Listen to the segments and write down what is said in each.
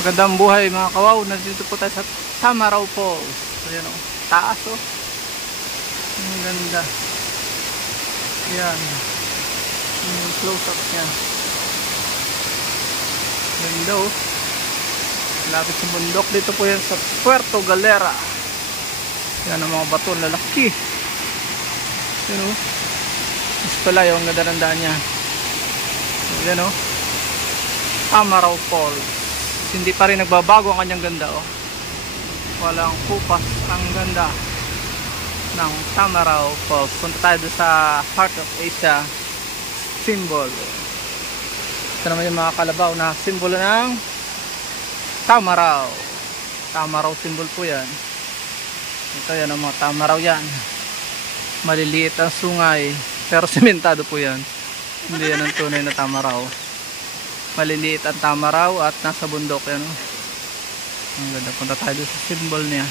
Magandang buhay mga kawaw. Nandito po tayo sa Tamaraw Falls. Ayan o, taas o. Ang ganda. Ayan. Yung close up niya. Ganda o. Lapit sa bundok. Dito po yan sa Puerto Galera. Ayan ang mga bato, lalaki. Ayan o. Mas pala yung ganda ng daan niya. Ayan o. Tamaraw Falls. Hindi pa rin nagbabago ang kanyang ganda oh. Walang kupas ang ganda ng Tamaraw Falls. Punta tayo doon sa Heart of Asia symbol. Ito naman yung mga kalabaw na simbolo ng Tamaraw. Tamaraw symbol po yan. Ito yan ang mga Tamaraw yan. Maliliit ang sungay pero sementado po yan. Hindi yan ang tunay na Tamaraw. Maliliit ang Tamaraw at nasa bundok yan oh. Ang ganda, punta tayo sa symbol niya.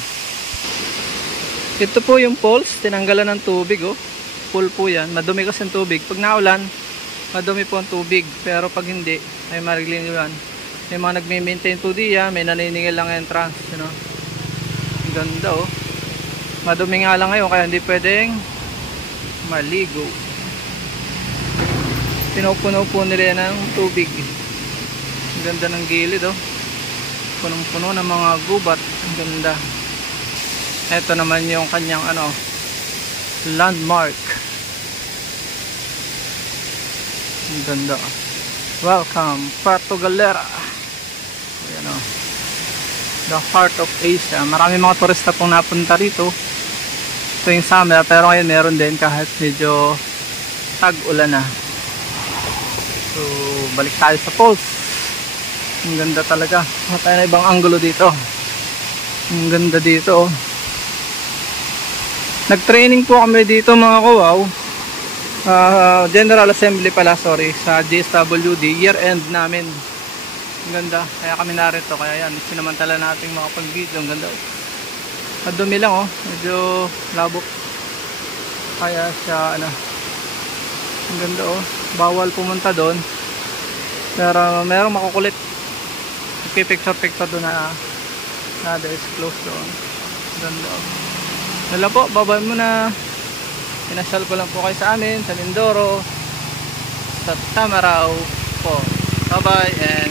Ito po yung falls, tinanggalan ng tubig oh. Pool po yan, madumi kasi ang tubig. Pag naulan, madumi po ang tubig. Pero pag hindi, ay mariling yan. May mga nagme-maintain po diyan, may naniningil lang entrance you know? Ang ganda oh. Madumi nga lang ngayon kaya hindi pwedeng maligo. Pinupuno po nila yan ng tubig. Ang ganda ng gilid oh. Punong-puno ng mga gubat. Ang ganda. Ito naman yung kanyang ano, landmark. Ang ganda. Welcome Puerto Galera. Ayan oh. The Heart of Asia. Marami mga turista pong napunta rito tuwing summer, pero ngayon meron din kahit medyo tag-ulan na. So balik tayo sa falls. Ang ganda talaga. Mata tayo na ibang angulo dito. Ang ganda dito oh. Nag-training po kami dito mga kawaw. General Assembly pala, sorry, sa JSWD. Year end namin. Ang ganda. Kaya kami narito. Kaya yan, sinamantala natin mga pag-video. Ang ganda oh. Madumi lang oh. Medyo labok. Kaya siya ano. Ang ganda oh. Bawal pumunta doon. Pero merong makukulit. Okay, picture doon na there is close doon. Ganda. Wala po, babay muna. Pinasyal ko lang po kayo sa amin, sa Mindoro, sa Tamaraw po. Bye bye and